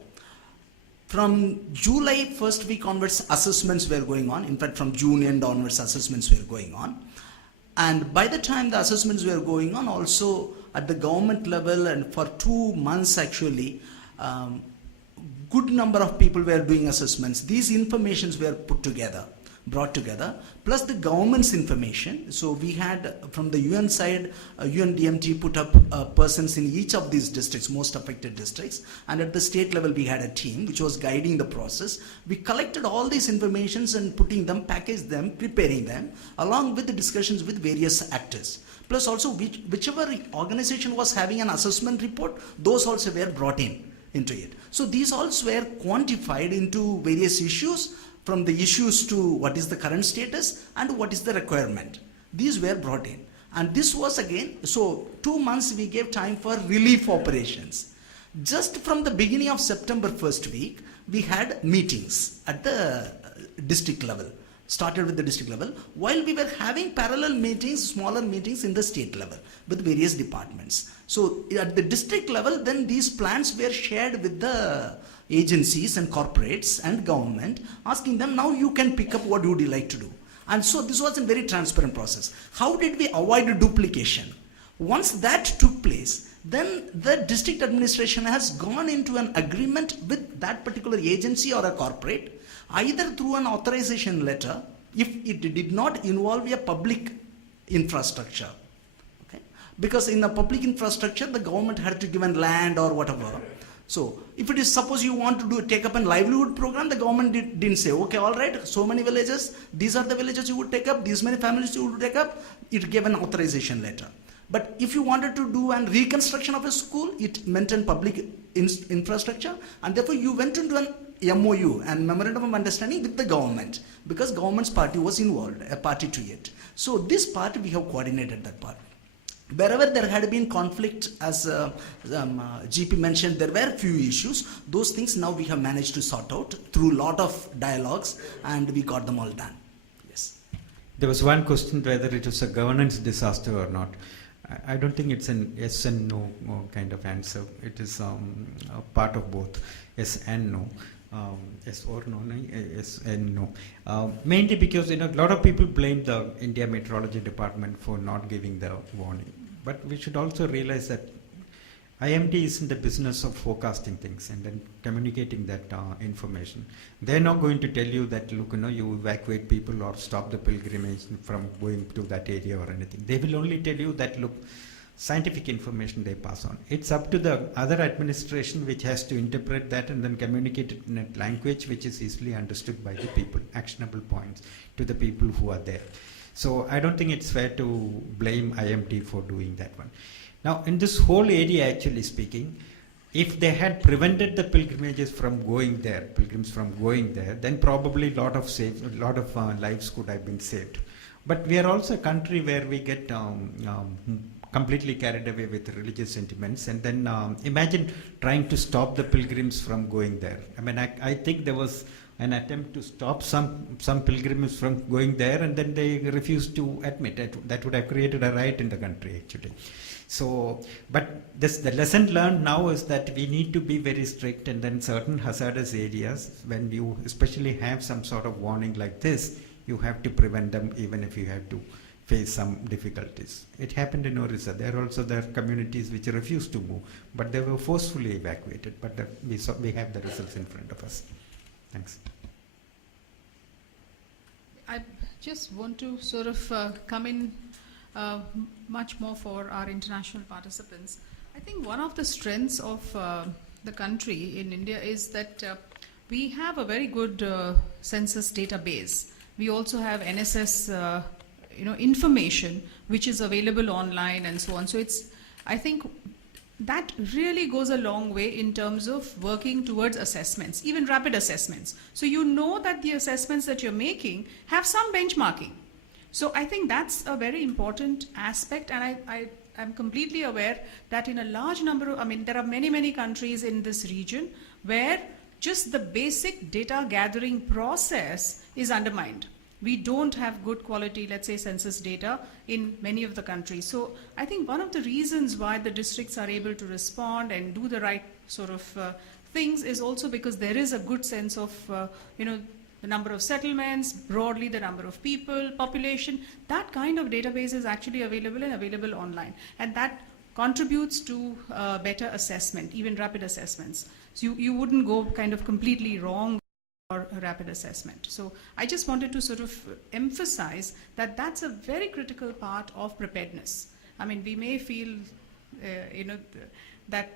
From July first week onwards, assessments were going on. In fact, from June end onwards, assessments were going on. And by the time the assessments were going on, also at the government level, and for 2 months actually, good number of people were doing assessments. These informations were brought together, plus the government's information. So we had from the UN side, UNDMT put up persons in each of these districts, most affected districts, and at the state level we had a team which was guiding the process. We collected all these informations and putting them, packaged them, preparing them, along with the discussions with various actors. Plus also whichever organization was having an assessment report, those also were brought into it. So these also were quantified into various issues, from the issues to what is the current status and what is the requirement. These were brought in. And this was again, so 2 months we gave time for relief operations. Just from the beginning of September first week, we had meetings at the district level. Started with the district level, while we were having parallel meetings, smaller meetings in the state level with various departments. So at the district level, then these plans were shared with the agencies and corporates and government, asking them, now you can pick up what would you like to do. And so this was a very transparent process. How did we avoid duplication? Once that took place, then the district administration has gone into an agreement with that particular agency or a corporate, either through an authorization letter, if it did not involve a public infrastructure. Okay? Because in a public infrastructure, the government had to give an land or whatever. So if it is, suppose you want to take up a livelihood program, the government didn't say, okay, all right, so many villages, these are the villages you would take up, these many families you would take up. It gave an authorization letter. But if you wanted to do a reconstruction of a school, it meant a public infrastructure, and therefore you went into an MOU and memorandum of understanding with the government, because government's party was involved, a party to it. So this part we have coordinated that part. Wherever there had been conflict, as GP mentioned, there were few issues. Those things now we have managed to sort out through lot of dialogues, and we got them all done. Yes. There was one question whether it was a governance disaster or not. I don't think it's an yes and no kind of answer. It is a part of both, yes and no. Yes or no, yes and no. Mainly because a lot of people blame the India Meteorology Department for not giving the warning. But we should also realize that IMD is in the business of forecasting things and then communicating that information. They're not going to tell you that, look, you evacuate people or stop the pilgrimage from going to that area or anything. They will only tell you that, look, scientific information they pass on. It's up to the other administration which has to interpret that and then communicate it in a language which is easily understood by the people, actionable points to the people who are there. So I don't think it's fair to blame IMD for doing that one. Now, in this whole area, actually speaking, if they had prevented the pilgrims from going there, then probably a lot of lives could have been saved. But we are also a country where we get completely carried away with religious sentiments, and then imagine trying to stop the pilgrims from going there. I mean, I think there was an attempt to stop some pilgrims from going there, and then they refused to admit it. That would have created a riot in the country, actually. So, but the lesson learned now is that we need to be very strict, and then certain hazardous areas, when you especially have some sort of warning like this, you have to prevent them even if you have to face some difficulties. It happened in Orissa. There are communities which refused to move, but they were forcefully evacuated. But we have the results in front of us. Thanks. I just want to sort of come in much more for our international participants. I think one of the strengths of the country in India is that we have a very good census database. We also have NSS information which is available online and so on. So I think that really goes a long way in terms of working towards assessments, even rapid assessments. So you know that the assessments that you're making have some benchmarking. So I think that's a very important aspect, and I'm completely aware that in a large number of, there are many countries in this region where just the basic data gathering process is undermined. We don't have good quality, let's say, census data in many of the countries. So I think one of the reasons why the districts are able to respond and do the right sort of things is also because there is a good sense of, the number of settlements, broadly the number of people, population. That kind of database is actually available and available online. And that contributes to better assessment, even rapid assessments. So you wouldn't go kind of completely wrong or a rapid assessment. So I just wanted to sort of emphasize that that's a very critical part of preparedness. We may feel, that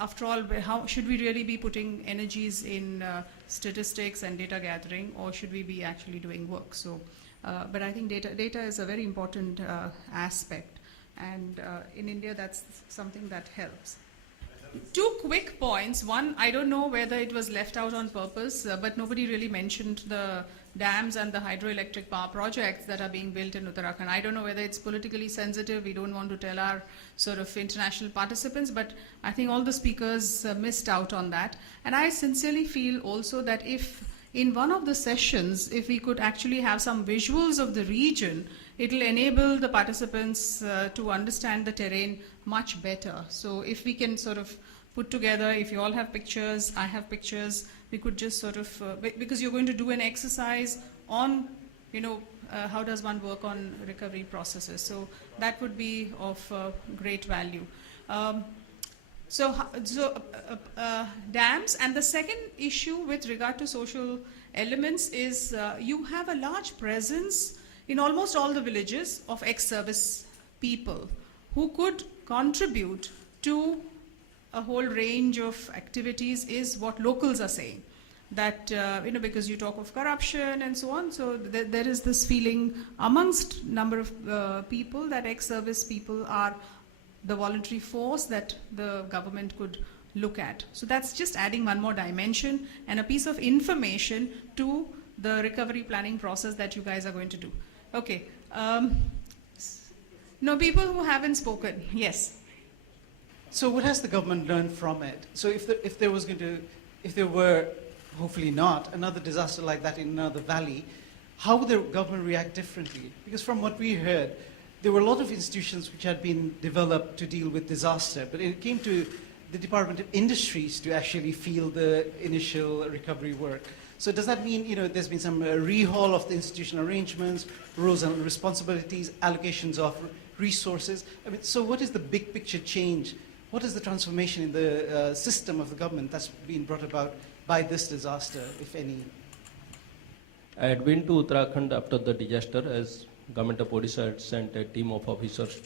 after all, how should we really be putting energies in statistics and data gathering, or should we be actually doing work? So, but I think data is a very important aspect, and in India that's something that helps. Two quick points. One, I don't know whether it was left out on purpose, but nobody really mentioned the dams and the hydroelectric power projects that are being built in Uttarakhand. I don't know whether it's politically sensitive. We don't want to tell our sort of international participants, but I think all the speakers missed out on that. And I sincerely feel also that if in one of the sessions, if we could actually have some visuals of the region, it'll enable the participants to understand the terrain much better. So if we can sort of put together, if you all have pictures, I have pictures, we could just sort of, because you're going to do an exercise on, how does one work on recovery processes. So that would be of great value. Dams, and the second issue with regard to social elements is you have a large presence in almost all the villages of ex-service people who could contribute to a whole range of activities, is what locals are saying. That, because you talk of corruption and so on, so there is this feeling amongst number of people that ex-service people are the voluntary force that the government could look at. So that's just adding one more dimension and a piece of information to the recovery planning process that you guys are going to do. Okay. No, people who haven't spoken. Yes. So what has the government learned from it? So if there were, hopefully not, another disaster like that in another valley, how would the government react differently? Because from what we heard, there were a lot of institutions which had been developed to deal with disaster, but it came to the Department of Industries to actually feel the initial recovery work. So does that mean, there's been some rehaul of the institutional arrangements, roles and responsibilities, allocations of resources? I mean, so what is the big picture change? What is the transformation in the system of the government that's been brought about by this disaster, if any? I had been to Uttarakhand after the disaster, as Government of Odisha had sent a team of officers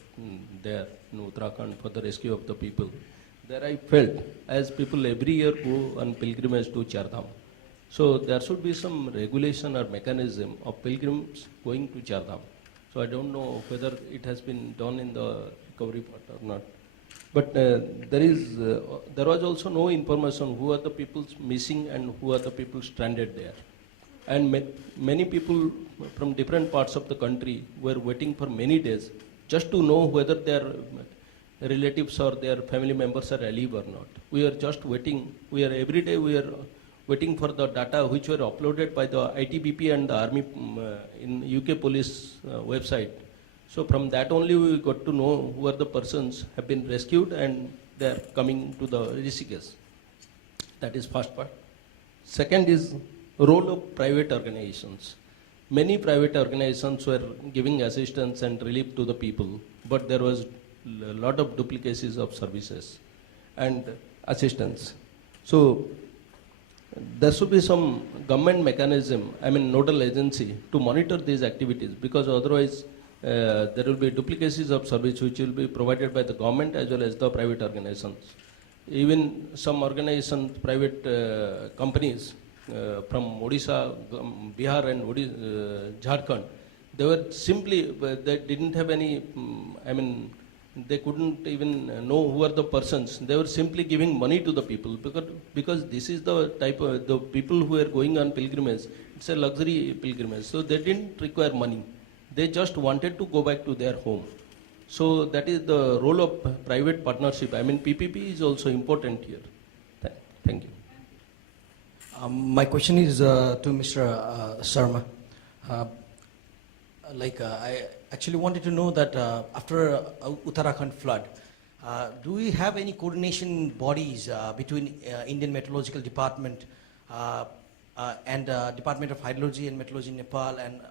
there in Uttarakhand for the rescue of the people. There I felt, as people every year go on pilgrimage to Char Dham, so there should be some regulation or mechanism of pilgrims going to Char Dham. So I don't know whether it has been done in the recovery part or not. But there was also no information who are the people missing and who are the people stranded there. And many people from different parts of the country were waiting for many days just to know whether their relatives or their family members are alive or not. We are just waiting. Every day we are waiting for the data which were uploaded by the ITBP and the Army in UK police website. So from that only we got to know who are the persons have been rescued and they are coming to the Rishikesh. That is first part. Second is role of private organizations. Many private organizations were giving assistance and relief to the people, but there was a lot of duplicacies of services and assistance. So there should be some government mechanism, nodal agency to monitor these activities, because otherwise there will be duplicacies of service which will be provided by the government as well as the private organizations. Even some organizations, private companies from Odisha, Bihar and Jharkhand, they were simply, they didn't have any, they couldn't even know who are the persons. They were simply giving money to the people because this is the type of, the people who are going on pilgrimage, it's a luxury pilgrimage. So they didn't require money. They just wanted to go back to their home. So that is the role of private partnership. PPP is also important here. Thank you. My question is to Mr. Sharma. I actually wanted to know that after Uttarakhand flood, do we have any coordination bodies between Indian Meteorological Department and Department of Hydrology and Meteorology in Nepal and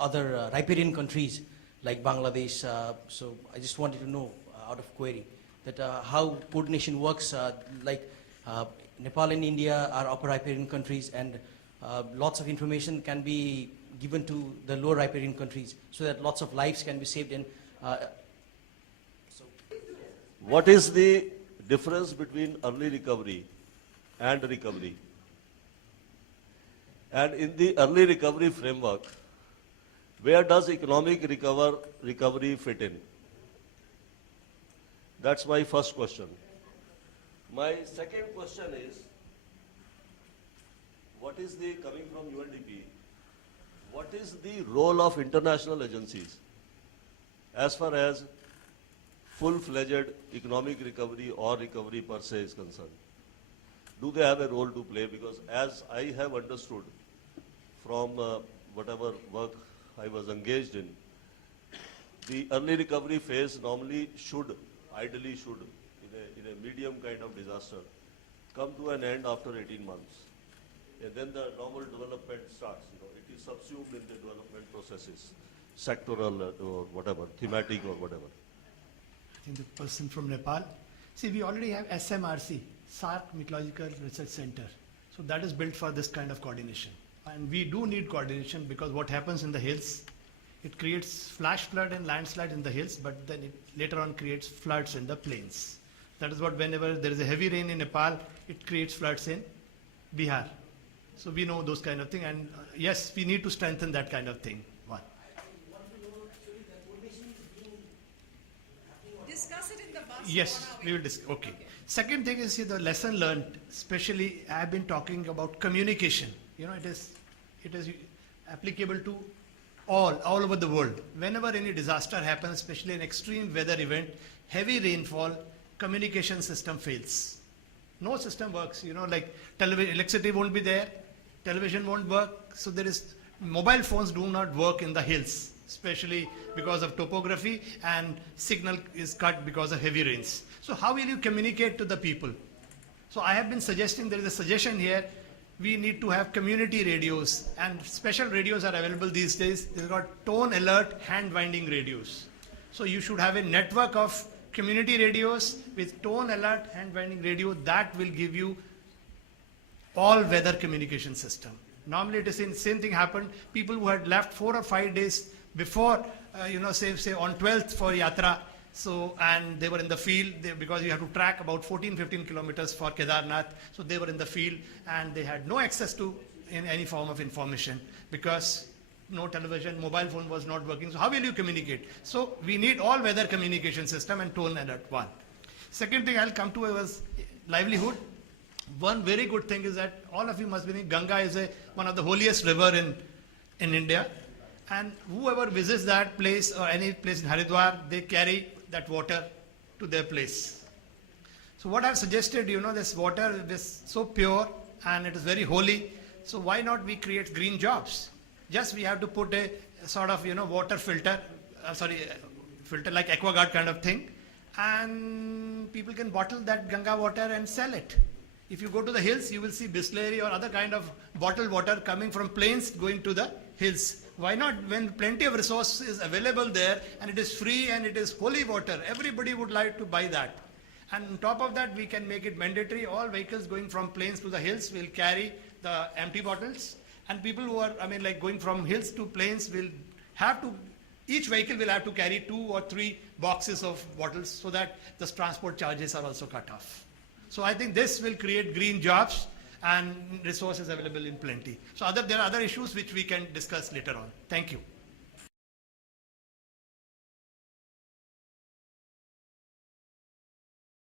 other riparian countries like Bangladesh? So I just wanted to know out of query that how coordination works, Nepal and India are upper riparian countries, and lots of information can be given to the lower riparian countries so that lots of lives can be saved. And what is the difference between early recovery and recovery? And in the early recovery framework, where does economic recovery fit in? That's my first question. My second question is, what is the, coming from UNDP, what is the role of international agencies as far as full-fledged economic recovery or recovery per se is concerned? Do they have a role to play? Because as I have understood from whatever work I was engaged in, the early recovery phase normally ideally should, in a medium kind of disaster, come to an end after 18 months. And then the normal development starts. It is subsumed in the development processes, sectoral or whatever, thematic or whatever. I think the person from Nepal. See, we already have SMRC, SARC Meteorological Research Center. So that is built for this kind of coordination. And we do need coordination because what happens in the hills, it creates flash flood and landslide in the hills, but then it later on creates floods in the plains. That is what, whenever there is a heavy rain in Nepal, it creates floods in Bihar. So we know those kind of thing, and yes, we need to strengthen that kind of thing. One. Discuss it in the bus. Yes, we will discuss. Okay. Second thing is, see, the lesson learned, especially I have been talking about communication. You know, it is applicable to all over the world. Whenever any disaster happens, especially an extreme weather event, heavy rainfall, communication system fails. No system works, you know, like electricity won't be there, television won't work, so mobile phones do not work in the hills, especially because of topography, and signal is cut because of heavy rains. So how will you communicate to the people? So I have been suggesting, there is a suggestion here, we need to have community radios, and special radios are available these days. They've got tone alert, hand winding radios. So you should have a network of community radios with tone alert, hand winding radio that will give you all weather communication system. Normally it is the same thing happened. People who had left 4 or 5 days before, say on 12th for Yatra, so, and they were in the field, because you have to track about 14-15 kilometers for Kedarnath, so they were in the field and they had no access to any form of information because no television, mobile phone was not working. So how will you communicate? So we need all weather communication system and tone alert, one. Second thing I'll come to was livelihood. One very good thing is that all of you must be thinking Ganga is one of the holiest river in India, and whoever visits that place or any place in Haridwar, they carry that water to their place. So what I've suggested, this water is so pure and it is very holy, so why not we create green jobs? Just we have to put a sort of water filter, filter like AquaGuard kind of thing, and people can bottle that Ganga water and sell it. If you go to the hills, you will see Bisleri or other kind of bottled water coming from plains going to the hills. Why not, when plenty of resource is available there and it is free and it is holy water, everybody would like to buy that. And on top of that, we can make it mandatory. All vehicles going from plains to the hills will carry the empty bottles, and people who are, going from hills to plains will have to, each vehicle will have to carry 2 or 3 boxes of bottles, so that the transport charges are also cut off. So I think this will create green jobs and resources available in plenty. So there are other issues which we can discuss later on. Thank you.